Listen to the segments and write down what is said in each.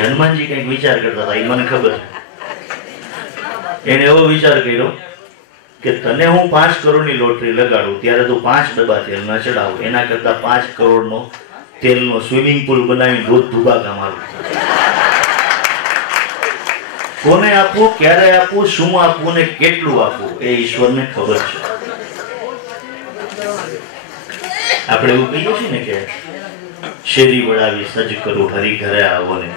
हनुमानजी कई विचार करता था, मन खबर एने एवो विचार कर्यो कि तने हूँ 5 करोड़ नी लॉटरी लगाड़ू त्यारे तो 5 डब्बा तेल न चढ़ाव, एना करता 5 करोड़ नो तेल नो स्विमिंग पूल बनावी रोज डूबाका मारू। कोने आपू, क्यारे आपू, शुं आपू ने केटलुं आपू ए ईश्वरने खबर छे। આપણે એવું કહીએ છીએ ને કે શેરી વળાવી સજ કરું હરી ઘરે આવો ને,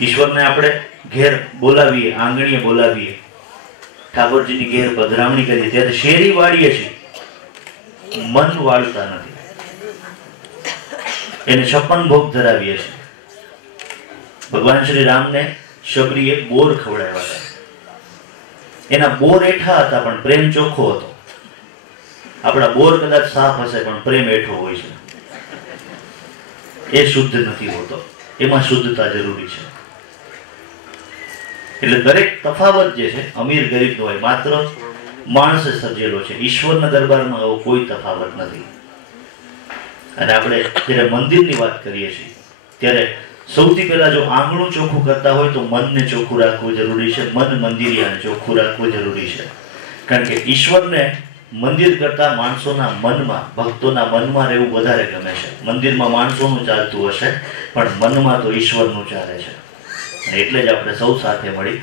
ઈશ્વરને આપણે ઘેર બોલાવીએ, આંગણીએ બોલાવીએ, ઠાકોરજીની ઘેર પધરામણી કરીએ ત્યારે શેરી વાળીએ છીએ, મન વાળતા નથી, એને 56 ભોગ ધરાવીએ છીએ। ભગવાન શ્રી રામને શબરીએ બોર ખવડાવ્યા હતા, એના બોર એઠા હતા પણ પ્રેમ ચોખ્ખો હતો। આપણા બોર કદાચ સાફ હશે પણ પ્રેમ એઠો હોય છે, એ શુદ્ધ નથી હોતો, એમાં શુદ્ધતા જરૂરી છે। એટલે દરેક તફાવત જે છે અમીર ગરીબનો હોય, માત્ર માણસે સર્જેલો છે, ઈશ્વરના દરબારમાં એવો કોઈ તફાવત નથી। અને આપણે જ્યારે મંદિરની વાત કરીએ છીએ ત્યારે સૌથી પહેલા જો આંગણું ચોખ્ખું કરતા હોય તો મનને ચોખ્ખું રાખવું જરૂરી છે, મન મંદિરિયાને ચોખ્ખું રાખવું જરૂરી છે। કારણ કે ઈશ્વરને મંદિર કરતા માણસોના મનમાં, ભક્તોના મનમાં રહેવું વધારે ગમે છે। મંદિરમાં માણસોનું ચાલતું હશે પણ મનમાં તો ઈશ્વરનું ચાલે છે। અને એટલે જ આપણે સૌ સાથે મળી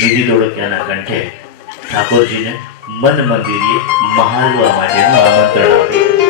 નિધિ ધોળકિયાના કંઠે ઠાકોરજીને મન મંદિરે મહાલવા માટેનું આમંત્રણ આપ્યું।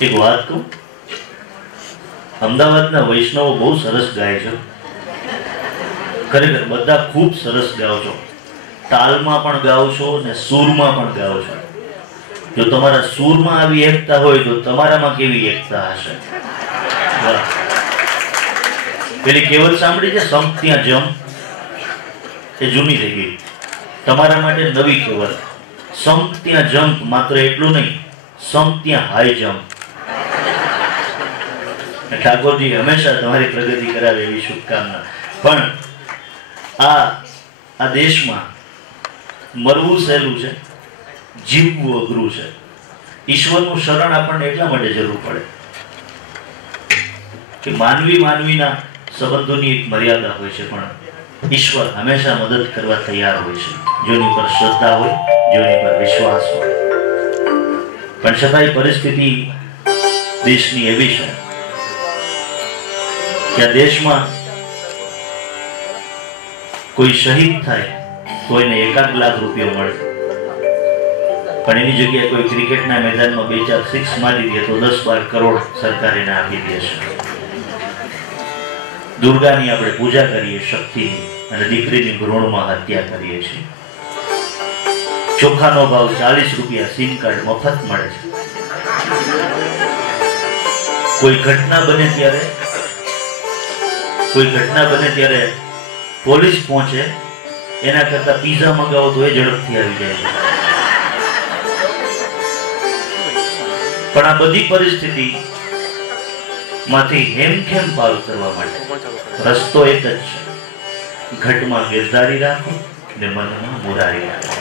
એક વાત કહું, અમદાવાદના વૈષ્ણવો બહુ સરસ ગાય છે, ખરેખર બધા ખૂબ સરસ ગાઓ છો, તાલમાં પણ ગાઓ છો ને સૂરમાં પણ ગાઓ છો. જો તમારા સૂરમાં આવી એકતા હોય તો તમારામાં કેવી એકતા હશે. પેલી કહેવત સાંભળી છે, સમ ત્યાં જમ, એ જૂની થઈ ગઈ, તમારા માટે નવી કહેવત, સમ ત્યાં જમ્પ. માત્ર એટલું નહીં, સમ ત્યાં હાઈ જમ્પ. ઠાકોરજી હંમેશા તમારી પ્રગતિ કરાવે એવી શુભકામના. પણ આ દેશમાં મરવું સહેલું છે, જીવવું અઘરું છે. ઈશ્વરનું શરણ આપણને એટલા માટે જરૂર પડે કે માનવીના સંબંધોની એક મર્યાદા હોય છે, પણ ઈશ્વર હંમેશા મદદ કરવા તૈયાર હોય છે, જેની પર શ્રદ્ધા હોય, જેની પર વિશ્વાસ હોય. પણ છતાંય પરિસ્થિતિ દેશની એવી છે કે આ દેશમાં કોઈ શહીદ થાય તો એને 1 લાખ રૂપિયા મળે, પણ એની જગ્યાએ કોઈ ક્રિકેટના મેદાનમાં 2-4 સિક્સ મારી દે તો 10-12 કરોડ સરકાર એને આપી દે છે. દુર્ગાની આપણે પૂજા કરીએ, શક્તિની, અને દીકરીની ભ્રૂણમાં હત્યા કરીએ છીએ. ચોખાનો ભાવ 40 રૂપિયા, સિમ કાર્ડ મફત મળે છે. કોઈ ઘટના બને ત્યારે પોલીસ પહોંચે એના કરતા પીઝા મંગાવો તો એ ઝડપથી આવી જાય છે. પણ આ બધી પરિસ્થિતિ માંથી હેમખેમ પાર કરવા માટે રસ્તો એક જ છે, ઘટમાં ગિરધારી રાખો ને મનમાં મુરારી રાખો.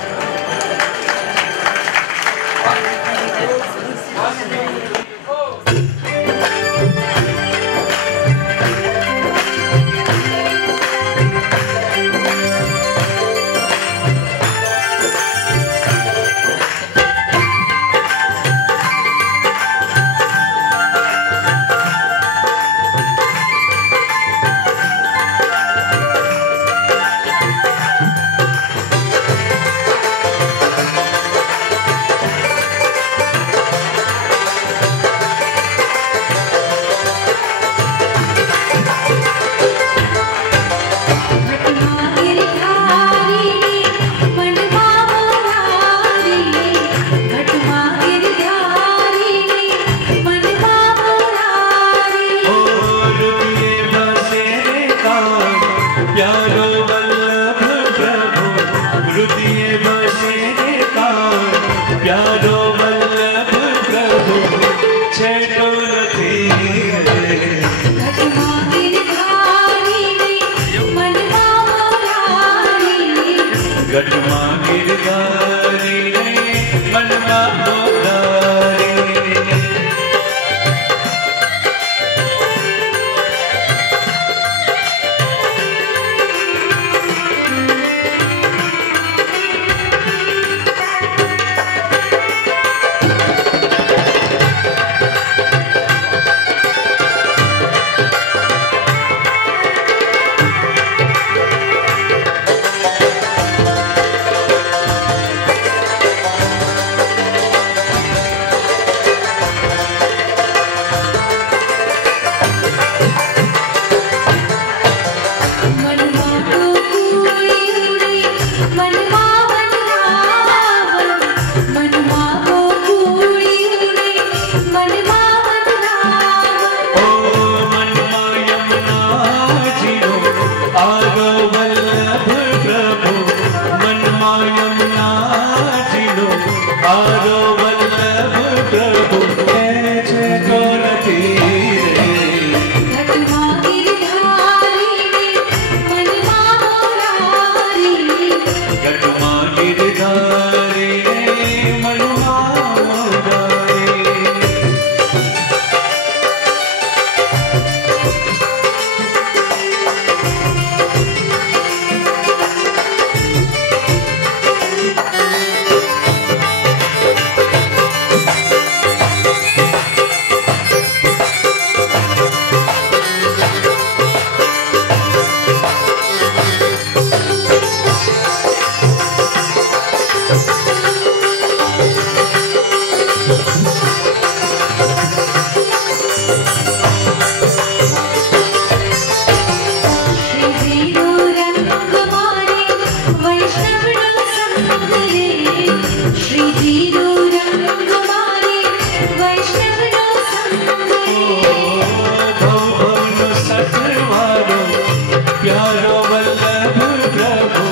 वल्लभ प्रभु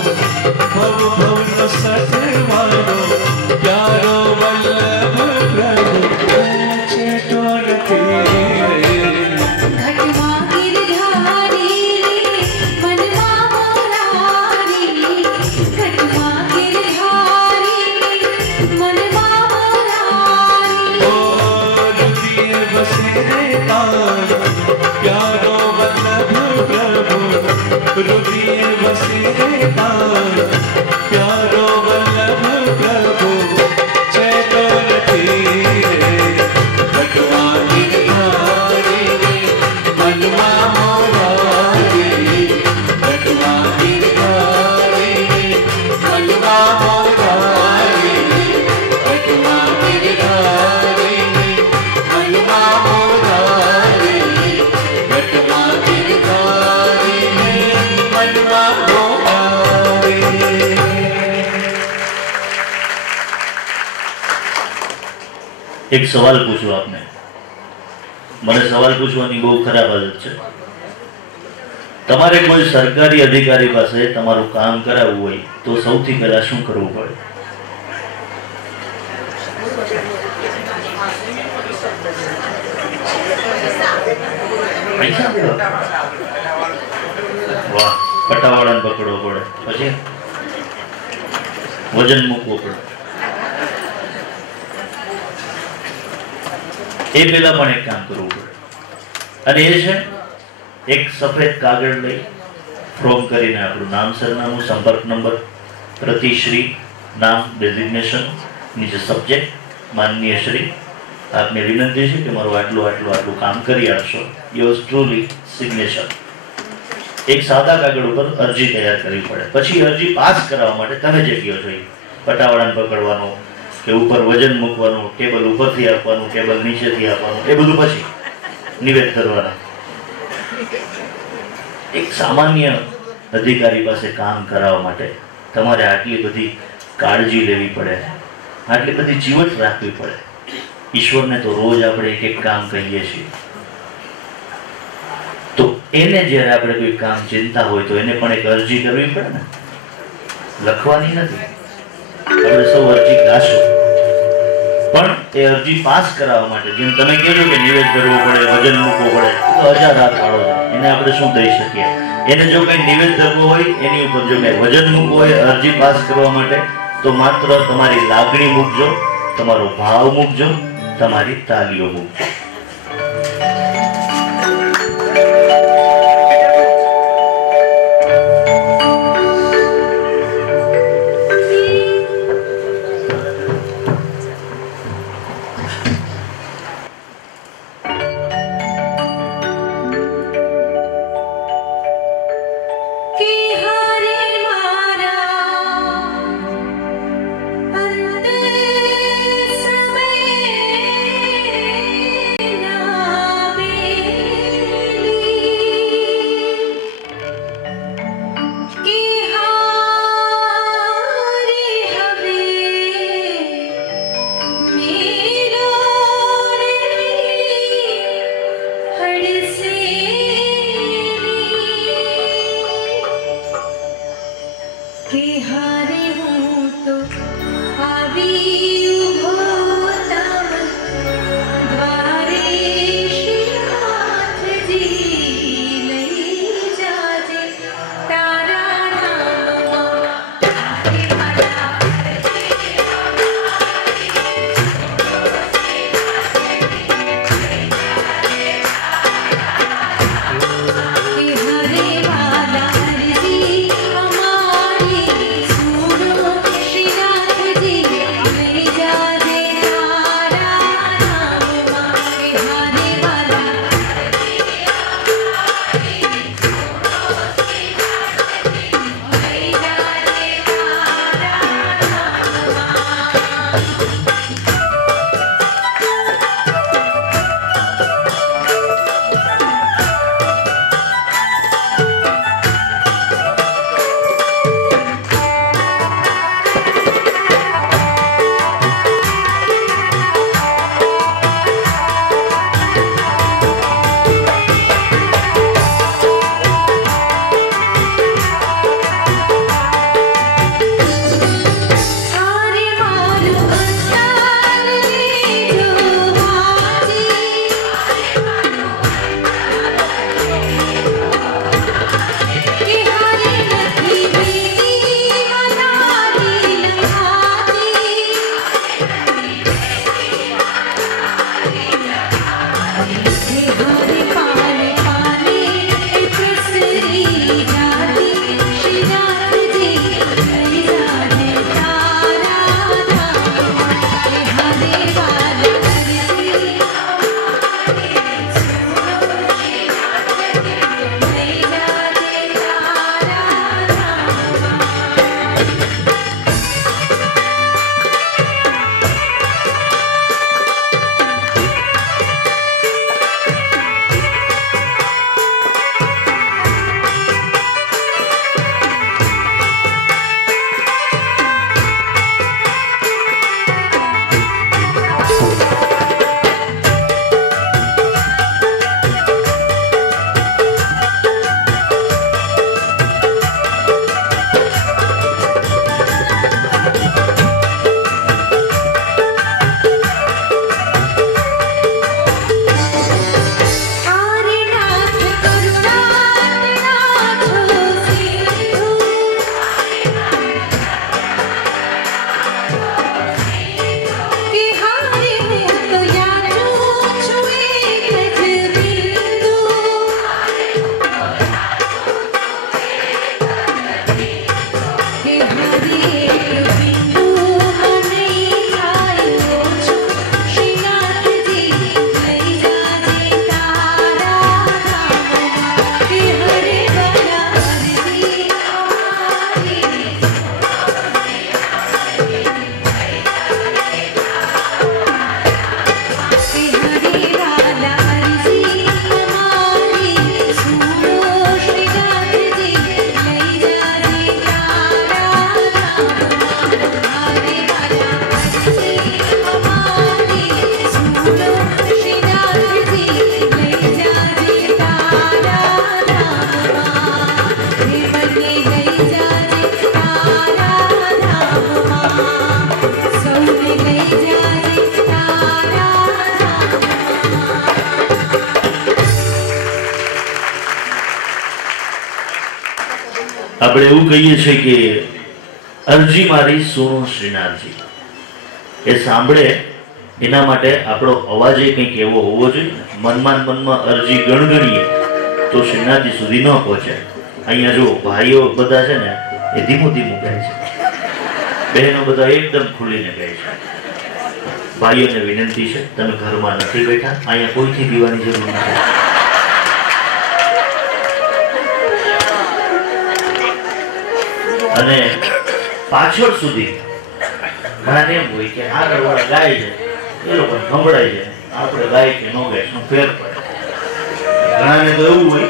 भव भव सतवारो प्यारो वल्लभ प्रभु चेतन तेरे घटवा गिरधारी मनवा मोरारी घटवा गिरधारी मनवा मोरारी ओ रुदिए बसेरे तार प्यारो वल्लभ प्रभु रुदिए बसेरे तार प्यारो वल्लभ प्रभु चैतन तेरे घटवा गिरधारी मनवा मोरारी घटवा गिरधारी मनवा मोरारी घटवा गिरधारी मनवा मोरारी घटवा गिरधारी मनवा मोरारी। એક સવાલ પૂછું આપને. મને સવાલ પૂછવાની બહુ ખરાબ આદત છે. તમારે કોઈ સરકારી અધિકારી પાસે તમારું કામ કરાવવું હોય તો સૌથી પહેલા શું કરવું પડે? પૈસા દેવા. વાહ, પટાવાળાને પકડવો પડે, પછી વજન મૂકવું પડે. એ પહેલા પણ એક કામ કરવું પડે, અને એ છે એક સફેદ કાગળ લઈ ફ્રોમ કરીને આપણું નામ, સરનામું, સંપર્ક નંબર, પ્રતિશ્રી, નામ, ડેઝિગ્નેશન, નીચે સબ્જેક્ટ માનનીય શ્રી, આપને વિનંતી છે કે મારું આટલું આટલું આટલું કામ કરી આપશો. Yours truly, signature. એક સાદા કાગળ ઉપર અરજી તૈયાર કરવી પડે. પછી અરજી પાસ કરાવવા માટે તમે જે કહો છો એ પટાવાળાને પકડવાનો કે ઉપર વજન મૂકવાનું, ટેબલ ઉપરથી આપવાનું, ટેબલ નીચેથી આપવાનું, એ બધું પછી નિવેદ કરવાના. એક સામાન્ય અધિકારી પાસે કામ કરાવવા માટે તમારે આટલી બધી કાળજી લેવી પડે, આટલી બધી જીવટ રાખવી પડે. ઈશ્વરને તો રોજ આપણે એક એક કામ કહીએ છીએ, તો એને જ્યારે આપણે કોઈ કામ ચિંતા હોય તો એને પણ એક અરજી કરવી પડે ને, લખવાની નથી. આપણે સૌ અરજી ગાશું, પણ એ અરજી પાસ કરાવવા માટે જેમ તમે કહો છો કે નિવેદ કરવો પડે, વજન મૂકવો પડે, તો હજાર હાથ આડો છે, એને આપણે શું દઈ શકીએ? એને જો કંઈ નિવેદ ધરવો હોય, એની ઉપર જો કંઈ વજન મૂકવો હોય અરજી પાસ કરવા માટે, તો માત્ર તમારી લાગણી મૂકજો, તમારો ભાવ મૂકજો, તમારી તાલીઓ મૂકજો. हरे वाला हरि हमारी આપણે એવું કહીએ છીએ કે અરજી મારી સુણો શ્રીનાથજી, એ સાંભળે એના માટે આપણો અવાજ કંઈક એવો હોવો જોઈએ. મનમાં અરજી ગણગણીએ તો શ્રીનાથજી સુધી ન પહોંચે. અહીંયા જો ભાઈઓ બધા છે ને એ ધીમું ધીમું ગાય છે, બહેનો બધા એકદમ ખુલીને ગાય છે. ભાઈઓને વિનંતી છે, તમે ઘરમાં નથી બેઠા, અહીંયા કોઈથી પીવાની જરૂર નથી. અને પાછળ સુધી ઘણા એમ હોય કે આગળવાળા ગાય છે એ લોકો સંભળાય છે, આપણે ગાય કે ન ગાય શું ફેર પડે. ઘણાને તો એવું હોય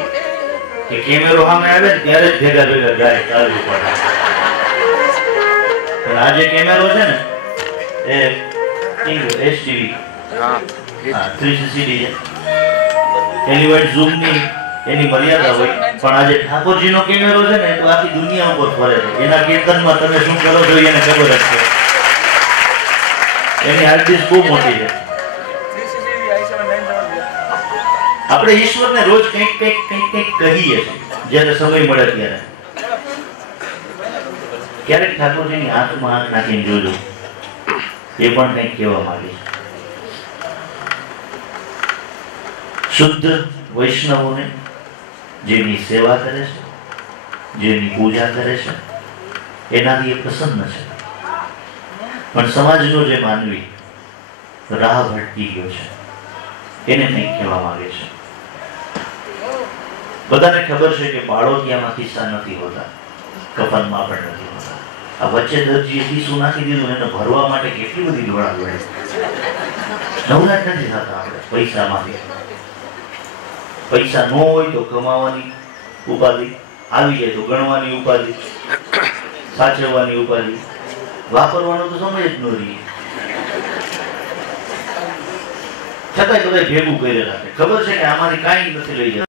કે કેમેરો સામે આવે ને ત્યારે જ ભેગા ગાય ચાલવું પડે. પણ આ જે કેમેરો છે ને એ એસટીવી 360 છે, એની વાઇડ ઝૂમ ની એની મર્યાદા હોય. પણ આજે ઠાકોરજીનો કેમેરો છે ને તો આખી દુનિયા ઉપર ફરે છે. એના કીર્તનમાં તમે શું કરો છો એને ખબર જ છે. એની હાર્ડ ડિસ્ક બહુ મોટી છે. આપણે ઈશ્વરને રોજ કંઈક કહીએ છીએ જ્યારે સમય મળે ત્યારે. ક્યારેક ઠાકોરજીની આંખમાં આંખ નાખીને જોજો, એ પણ કંઈક કહેવા માંગે છે. શુદ્ધ વૈષ્ણવોને જેની સેવા કરે છે, જેની પૂજા કરે છે, એનાથી એ પ્રસન્ન છે. પણ સમાજનો જે માનવી રાહ ભટકી ગયો છે એને કંઈક કહેવા માંગે છે. બધાને ખબર છે કે બાળોતિયામાં ખિસ્સા નથી હોતા, કફનમાં પણ નથી હોતા. આ વચ્ચે દરજીએ ખિસ્સું નાખી દીધું, એને ભરવા માટે કેટલી બધી દોડા દોડે. નવરાજ નથી થતા આપણે પૈસામાંથી. પૈસા ન હોય તો કમાવાની ઉપાધિ, આવી જાય તો ગણવાની ઉપાધિ, સાચવવાની ઉપાધિ, વાપરવાનો તો સમય જ ન રહી. છતાંય બધા ભેગું કરી રાખે. ખબર છે કે આમાંથી કાંઈ નથી લઈ જતા.